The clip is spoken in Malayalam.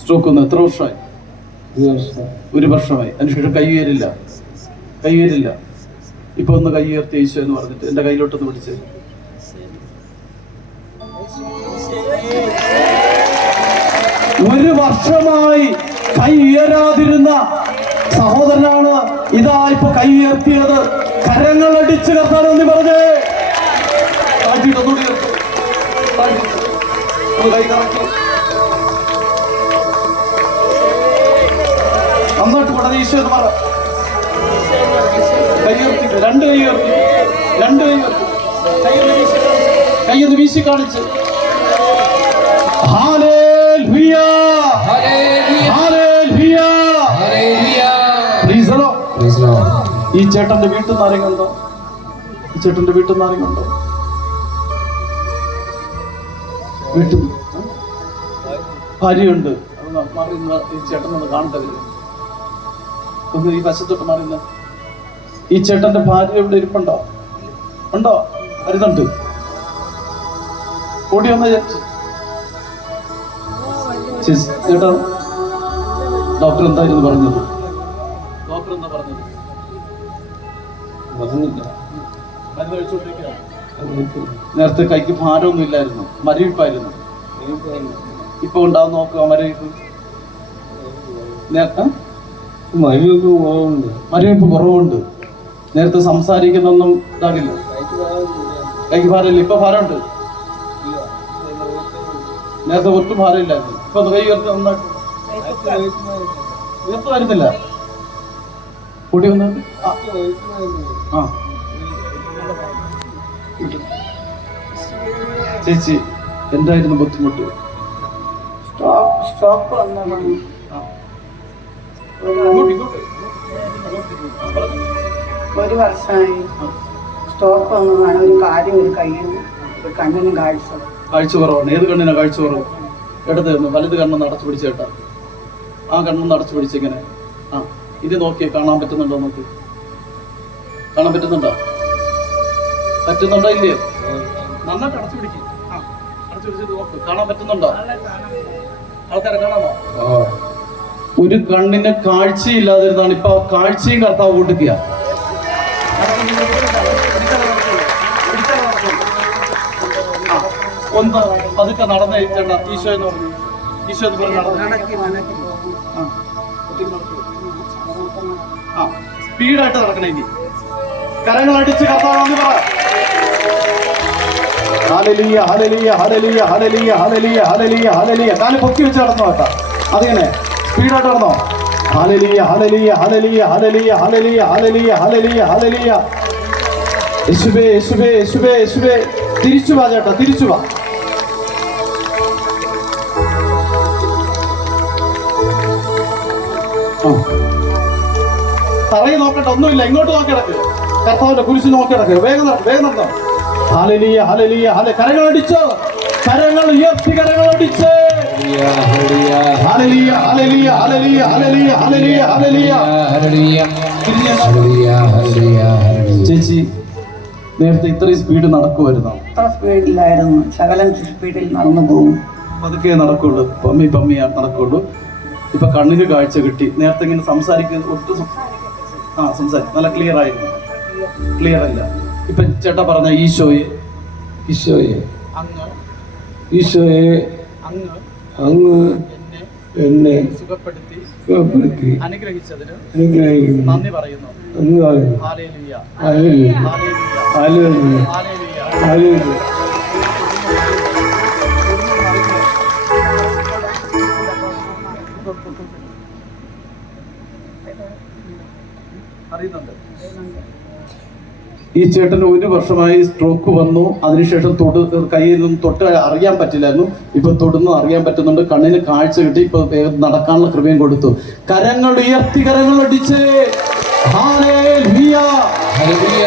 സ്ട്രോക്ക് ഒന്ന് എത്ര വർഷമായി? ഒരു വർഷമായി. അതിനുശേഷം കൈ ഉയരില്ല. കൈ ഉയരില്ല. ഇപ്പൊ ഒന്ന് കൈ ഉയർത്തി യേശു എന്ന് പറഞ്ഞിട്ട് എന്റെ കയ്യിലോട്ടൊന്ന് പിടിച്ച്. ഒരു വർഷമായി കൈ ഉയരാതിരുന്ന സഹോദരനാണ് ഇതാ ഇപ്പൊ കൈ ഉയർത്തിയത്. കരങ്ങൾ അടിച്ചു കർത്താനെന്ന് പറഞ്ഞേ. ഉയർത്ത്. കൈ കറക്കി. നമ്മുടെ ഈശ്വരൻ പറ. കയ്യുയർത്തി രണ്ട് കയ്യുയർത്തി രണ്ട് കയ്യുയർത്തി കയ്യൊന്ന് വീശി കാണിച്ച്. ഈ ചേട്ടന്റെ വീട്ടിൽ നിന്ന് ആരെങ്കിലും ഉണ്ടോ ഈ ചേട്ടന്റെ വീട്ടിൽ നിന്ന് ആരെങ്കിലും ഉണ്ടോ? വീട്ടിൽ. ഭാര്യയുണ്ട്. ചേട്ടനൊന്ന് കാണട്ടെ. ഒന്ന് ഈ വശത്തോട്ട് മാറി ഈ ചേട്ടന്റെ ഭാര്യ ഇവിടെ ഇരിപ്പുണ്ടോ? ഉണ്ടോ? വരുന്നുണ്ട്. ഓടി വന്ന ചേട്ടാ ഡോക്ടർ എന്തായിരുന്നു പറഞ്ഞത്? ഡോക്ടർ എന്താ പറഞ്ഞത്? മരുന്ന് നേരത്തെ കൈക്ക് ഭാരമൊന്നും ഇല്ലായിരുന്നു. മരവിപ്പായിരുന്നു. ഇപ്പൊ ഉണ്ടാവും നോക്കുക മരവിപ്പ്. നേരത്തെ? മരുവൊക്കെ പോകുന്നുണ്ട് മരവിപ്പ് കുറവുണ്ട്. നേരത്തെ സംസാരിക്കുന്നൊന്നും ഇതാകില്ല കൈക്ക് ഭാരമില്ല. ഇപ്പൊ ഭാരമുണ്ട്. നേരത്തെ ഒട്ടും ഭാരമില്ലായിരുന്നു. ഇപ്പൊ കൈ ഉയർത്തി നന്നായിട്ട് ഉയർത്ത് വരുന്നില്ല. കൂടി വന്നു. ആ. ചേച്ചി എന്തായിരുന്നു ബുദ്ധിമുട്ട്? സ്റ്റോക്ക് സ്റ്റോക്ക് വന്നതാണ്. ഒരു വർഷമായി സ്റ്റോക്ക് വന്നതാണ് ഒരു കാര്യം ഒരു കയ്യിൽ ഒരു കണ്ണിനും കാഴ്ച. കാഴ്ച കുറവാണ് ഏത് കണ്ണിനാ കാഴ്ച കുറവ് കണ്ണ് വലത് കണ്ണൊന്ന് അടച്ചു പിടിച്ചേട്ടാ ആ കണ്ണൊന്ന് അടച്ചു പിടിച്ചിങ്ങനെ ആ ഇത് നോക്കിയേ കാണാൻ പറ്റുന്നുണ്ടോ നോക്കി. കാണാൻ പറ്റുന്നുണ്ടോ? പറ്റുന്നുണ്ടോ ഇല്ലയോ? നന്നായിട്ട് അടച്ചു പിടിക്കും. ആ അടച്ചു പിടിച്ചിട്ട് നോക്ക്. കാണാൻ പറ്റുന്നുണ്ടോ? ആൾക്കാരെ കാണാമോ? ഒരു കണ്ണിന് കാഴ്ചയില്ലാതിരുന്നാണ്. ഇപ്പൊ ആ കാഴ്ചയും കർത്താവ് കൊടുക്കുക ഒന്ന് പതുക്കെ നടന്ന് ചേട്ടാ ഈശോ എന്ന് പറഞ്ഞു. ഈശോ എന്ന് പറഞ്ഞു ആ, സ്പീഡായിട്ട് നടക്കണേ ഇനി. കരങ്ങൾ അടിച്ച് കർത്താവെന്ന് പറ. ഹലലിയ ഹലലിയ ഹലലിയ ഹലലിയ ഹലലിയ ഹലലിയ ഹലലിയ കാൽ പൊക്കി വെച്ച് നടന്നു കേട്ടാ. അതിങ്ങനെ? സ്പീഡായിട്ട് നടന്നോ? Hallelujah hallelujah hallelujah hallelujah hallelujah hallelujah hallelujah hallelujah യേശുവേ യേശുവേ യേശുവേ യേശുവേ. തിരിച്ചു വാ ചേട്ടാ തിരിച്ചു വാ. തറയിൽ നോക്കട്ടെ ഒന്നുമില്ല. ഇങ്ങോട്ട് നോക്കിടക്ക് കർത്താവിന്റെ കുരിശ് നോക്കിടക്ക് വേഗം വേഗം നടത്തണം ഹലലിയ ഹലലിയ ഹല കരങ്ങൾ അടിച്ചോ കരങ്ങൾ ഉയർത്തി കരങ്ങൾ അടിച്ച് ചേച്ചി നേരത്തെ ഇത്രയും സ്പീഡ് നടക്കുമായിരുന്നു അത്ര സ്പീഡിലായിരുന്നു ശകലം സ്പീഡിൽ നടന്നു പോകും. പതുക്കെ നടക്കുള്ളൂ. പമ്മി പമ്മി നടക്കുള്ളൂ. ഇപ്പൊ കണ്ണിന് കാഴ്ച കിട്ടി. നേരത്തെ ഇങ്ങനെ സംസാരിക്കുന്ന ഒട്ടും ആ സംസാരിക്കും നല്ല ക്ലിയർ ആയിരുന്നു. ക്ലിയർ അല്ല. ഇപ്പൊ ചേട്ടാ പറഞ്ഞ ഈശോയെ ഈശോയെ. അങ്ങ് ഈശോയെ അങ്ങ് അങ്ങ് എന്നെ സുഖപ്പെടുത്തി സുഖപ്പെടുത്തി അനുഗ്രഹിച്ചതിന് അനുഗ്രഹിക്കുന്നു. നന്ദി പറയുന്നു. അങ്ങ് പറയുന്നു. Hallelujah. Hallelujah hallelujah. Hallelujah hallelujah. ഈ ചേട്ടന് ഒരു വർഷമായി സ്ട്രോക്ക് വന്നു. അതിനുശേഷം തൊട് കയ്യിൽ നിന്നും തൊട്ട് അറിയാൻ പറ്റില്ലായിരുന്നു. ഇപ്പൊ തൊടുന്നു അറിയാൻ പറ്റുന്നുണ്ട്. കണ്ണിന് കാഴ്ച കിട്ടി. ഇപ്പൊ നടക്കാനുള്ള കൃപയും കൊടുത്തു. കരങ്ങൾ ഉയർത്തി കരങ്ങൾ അടിച്ച്. Hallelujah hallelujah